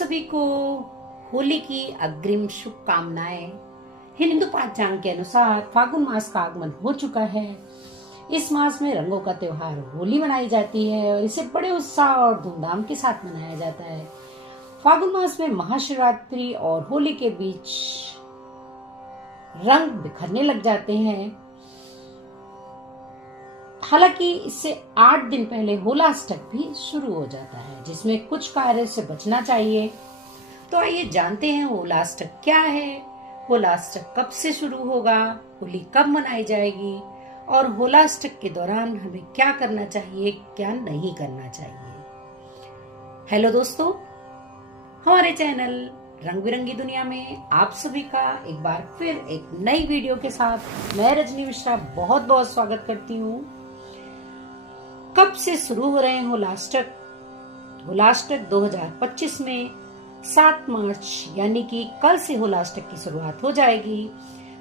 सभी को होली की अग्रिम शुभकामनाएं। हिंदू पंचांग के अनुसार फागुन मास का आगमन हो चुका है। इस मास में रंगों का त्योहार होली मनाई जाती है और इसे बड़े उत्साह और धूमधाम के साथ मनाया जाता है। फागुन मास में महाशिवरात्रि और होली के बीच रंग बिखरने लग जाते हैं। हालांकि इससे 8 दिन पहले होलाष्टक भी शुरू हो जाता है, जिसमें कुछ कार्य से बचना चाहिए। तो आइए जानते हैं होलाष्टक क्या है, होलाष्टक कब से शुरू होगा, होली कब मनाई जाएगी और होलाष्टक के दौरान हमें क्या करना चाहिए, क्या नहीं करना चाहिए। हेलो दोस्तों, हमारे चैनल रंग बिरंगी दुनिया में आप सभी का एक बार फिर एक नई वीडियो के साथ मैं रजनी मिश्रा बहुत बहुत स्वागत करती हूँ। कब से शुरू हो रहे हैं होलाष्टक? होलाष्टक 2025 में 7 मार्च यानी कि कल से होलाष्टक की शुरुआत हो जाएगी।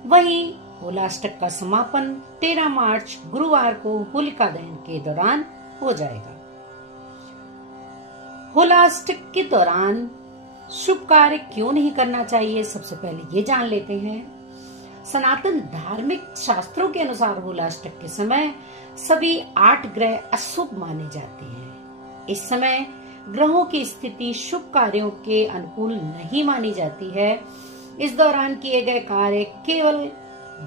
वहीं होलाष्टक का समापन 13 मार्च गुरुवार को होलिका दहन के दौरान हो जाएगा। होलाष्टक के दौरान शुभ कार्य क्यों नहीं करना चाहिए, सबसे पहले ये जान लेते हैं। सनातन धार्मिक शास्त्रों के अनुसार होलाष्टक के समय सभी 8 ग्रह अशुभ माने जाते हैं। इस समय ग्रहों की स्थिति शुभ कार्यों के अनुकूल नहीं मानी जाती है। इस दौरान किए गए कार्य केवल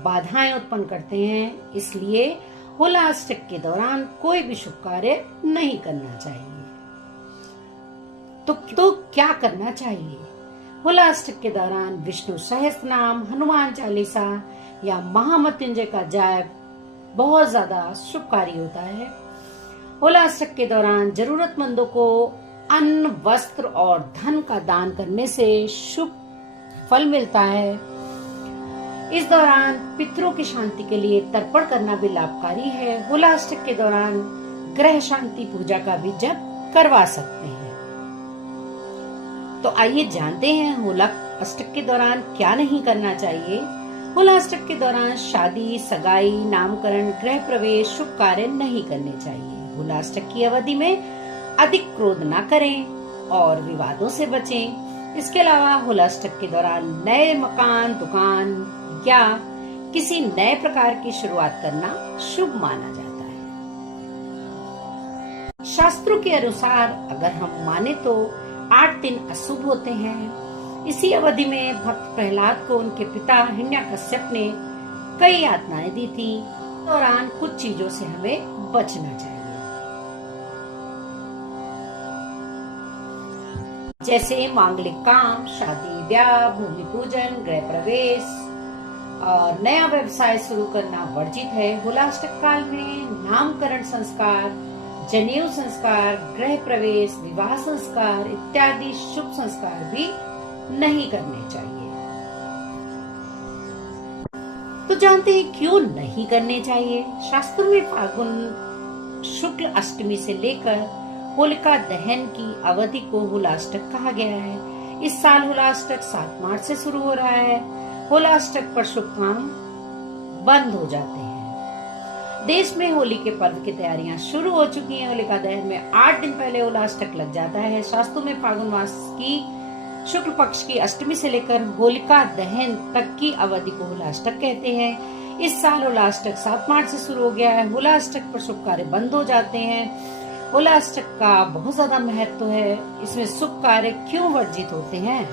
बाधाएं उत्पन्न करते हैं, इसलिए होलाष्टक के दौरान कोई भी शुभ कार्य नहीं करना चाहिए। तो क्या करना चाहिए? होलाष्टक के दौरान विष्णु सहस्त्रनाम, हनुमान चालीसा या महामृत्युंजय का जाप बहुत ज्यादा शुभकारी होता है। होलाष्टक के दौरान जरूरतमंदों को अन्न, वस्त्र और धन का दान करने से शुभ फल मिलता है। इस दौरान पितरों की शांति के लिए तर्पण करना भी लाभकारी है। होलाष्टक के दौरान ग्रह शांति पूजा का भी जप करवा सकते हैं। तो आइए जानते हैं होलाष्टक के दौरान क्या नहीं करना चाहिए। होलाष्टक के दौरान शादी, सगाई, नामकरण, गृह प्रवेश शुभ कार्य नहीं करने चाहिए। होलाष्टक की अवधि में अधिक क्रोध न करें और विवादों से बचें। इसके अलावा होलाष्टक के दौरान नए मकान, दुकान या किसी नए प्रकार की शुरुआत करना शुभ माना जाता है। शास्त्रों के अनुसार अगर हम माने तो 8 दिन अशुभ होते हैं। इसी अवधि में भक्त प्रहलाद को उनके पिता हिरण्यकश्यप ने कई यातनाएं दी थी। इस दौरान कुछ चीजों से हमें बचना चाहिए, जैसे मांगलिक काम, शादी ब्याह, भूमि पूजन, गृह प्रवेश और नया व्यवसाय शुरू करना वर्जित है। होलाष्टक काल में नामकरण संस्कार, जनेऊ संस्कार, गृह प्रवेश, विवाह संस्कार इत्यादि शुभ संस्कार भी नहीं करने चाहिए। तो जानते हैं क्यों नहीं करने चाहिए। शास्त्रों में फागुन शुक्ल अष्टमी से लेकर होलिका दहन की अवधि को होलाष्टक कहा गया है। इस साल होलाष्टक 7 मार्च से शुरू हो रहा है। होलाष्टक पर शुभ काम बंद हो जाते हैं। देश में होली के पर्व की तैयारियां शुरू हो चुकी हैं। होलिका दहन में 8 दिन पहले होलाष्टक लग जाता है। शास्त्रों में फागुन मास की शुक्ल पक्ष की अष्टमी से लेकर होलिका दहन तक की अवधि को होलाष्टक कहते हैं। इस साल होलाष्टक 7 मार्च से शुरू हो गया है। होलाष्टक पर शुभ कार्य बंद हो जाते हैं। होलाष्टक का बहुत ज्यादा महत्व है। इसमें शुभ कार्य क्यों वर्जित होते हैं?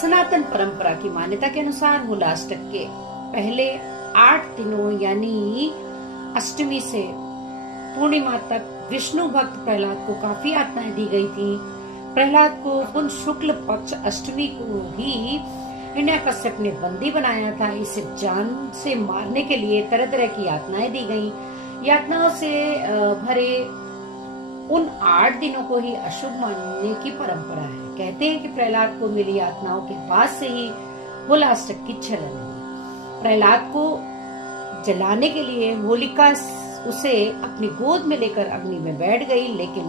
सनातन परंपरा की मान्यता के अनुसार होलाष्टक के पहले 8 दिनों यानी अष्टमी से पूर्णिमा तक विष्णु भक्त प्रहलाद को काफी यातनाएं दी गई थी। प्रहलाद को उन शुक्ल पक्ष अष्टमी को ही हिरण्यकश्यप ने बंदी बनाया था। इसे जान से मारने के लिए तरह तरह की यातनाएं दी गई। यातनाओं से भरे उन 8 दिनों को ही अशुभ मानने की परंपरा है। कहते हैं कि प्रहलाद को मिली यातनाओं के बाद से ही होलाष्टक की छलन हुई। प्रहलाद को जलाने के लिए होलिका उसे अपनी गोद में लेकर अग्नि में बैठ गई, लेकिन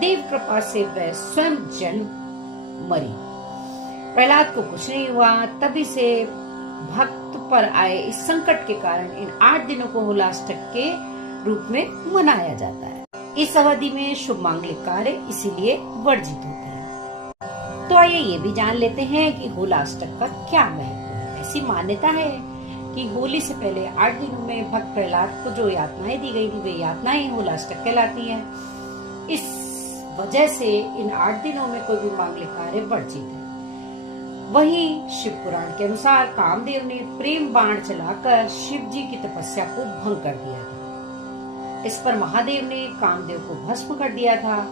देव कृपा से वह स्वयं जल मरी। प्रहलाद को कुछ नहीं हुआ। तभी से भक्त पर आए इस संकट के कारण इन 8 दिनों को होलाष्टक के रूप में मनाया जाता है। इस अवधि में शुभ मांगलिक कार्य इसीलिए वर्जित होते हैं। तो आइए ये भी जान लेते हैं कि होलाष्टक का क्या महत्व है। ऐसी मान्यता है कि होली से पहले 8 दिनों में भक्त प्रहलाद को जो यातनाएं दी गई थी वे यातनाएं होलाष्टक कहलाती हैं। इस वजह से इन 8 दिनों में कोई भी मांगलिक कार्य वर्जित है। वहीं शिव पुराण के अनुसार कामदेव ने प्रेम बाण चलाकर शिव जी की तपस्या को भंग कर दिया था। इस पर महादेव ने कामदेव को भस्म कर दिया था।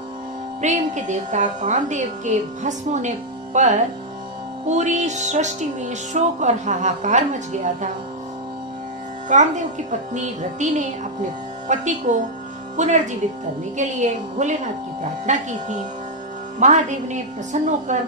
प्रेम के देवता कामदेव के भस्म होने पर पूरी सृष्टि में शोक और हाहाकार मच गया था। कामदेव की पत्नी रति ने अपने पति को पुनर्जीवित करने के लिए भोलेनाथ की प्रार्थना की थी। महादेव ने प्रसन्न होकर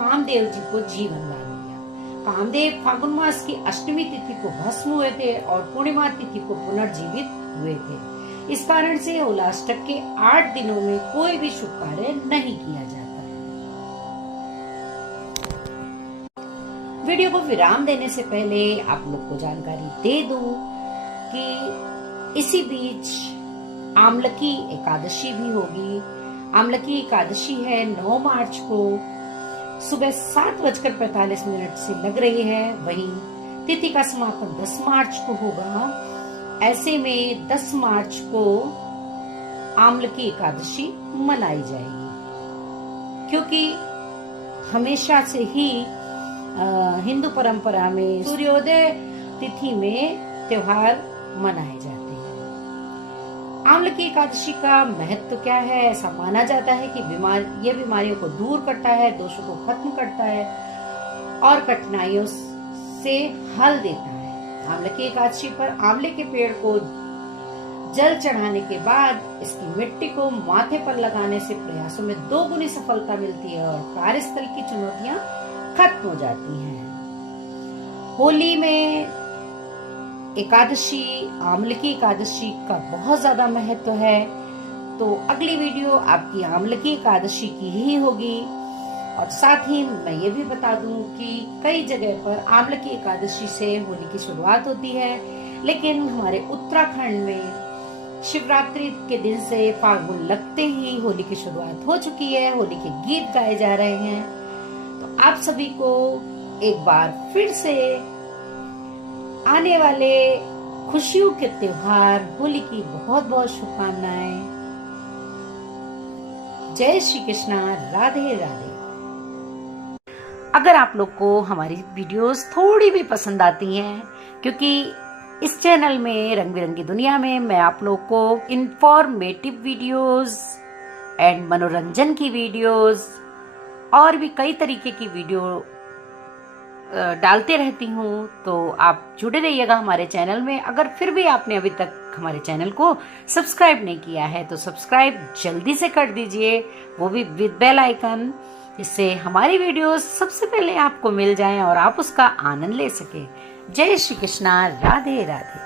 कामदेव जी को जीवन दान दिया। कामदेव फागुन मास की अष्टमी तिथि को भस्म हुए थे और पूर्णिमा तिथि को पुनर्जीवित हुए थे। इस कारण से होलाष्टक के 8 दिनों में कोई भी शुभ कार्य नहीं किया जाता है। वीडियो को विराम देने से पहले आप लोग को जानकारी दे दूं कि इसी बीच आमलकी एकादशी भी होगी। आमलकी एकादशी है 9 मार्च को सुबह 7:45 से लग रही है। वहीं तिथि का समापन 10 मार्च को होगा। ऐसे में 10 मार्च को आमलकी एकादशी मनाई जाएगी, क्योंकि हमेशा से ही हिंदू परंपरा में सूर्योदय तिथि में त्योहार मनाए जाते हैं। आमलकी एकादशी का महत्व क्या है? ऐसा माना जाता है कि ये बीमारियों को दूर करता है, दोषों को खत्म करता है और कठिनाइयों से हल देता है। आमलकी एकादशी पर आंवले के पेड़ को जल चढ़ाने के बाद इसकी मिट्टी को माथे पर लगाने से प्रयासों में 2 गुनी सफलता मिलती है और कार्यस्थल की चुनौतियां खत्म हो जाती हैं। होली में एकादशी, आमलकी एकादशी का बहुत ज्यादा महत्व है। तो अगली वीडियो आपकी आमलकी एकादशी की ही होगी। और साथ ही मैं ये भी बता दूं कि कई जगह पर आमलकी एकादशी से होली की शुरुआत होती है, लेकिन हमारे उत्तराखंड में शिवरात्रि के दिन से फागुन लगते ही होली की शुरुआत हो चुकी है। होली के गीत गाए जा रहे हैं। तो आप सभी को एक बार फिर से आने वाले खुशियों के त्योहार होली की बहुत बहुत शुभकामनाएं। जय श्री कृष्णा, राधे राधे। अगर आप लोग को हमारी वीडियोस थोड़ी भी पसंद आती हैं, क्योंकि इस चैनल में रंग बिरंगी दुनिया में मैं आप लोग को इंफॉर्मेटिव वीडियोस एंड मनोरंजन की वीडियोस और भी कई तरीके की वीडियो डालते रहती हूँ, तो आप जुड़े रहिएगा हमारे चैनल में। अगर फिर भी आपने अभी तक हमारे चैनल को सब्सक्राइब नहीं किया है तो सब्सक्राइब जल्दी से कर दीजिए, वो भी विद बेल आइकन, जिससे हमारी वीडियोस सबसे पहले आपको मिल जाएं और आप उसका आनंद ले सके। जय श्री कृष्णा, राधे राधे।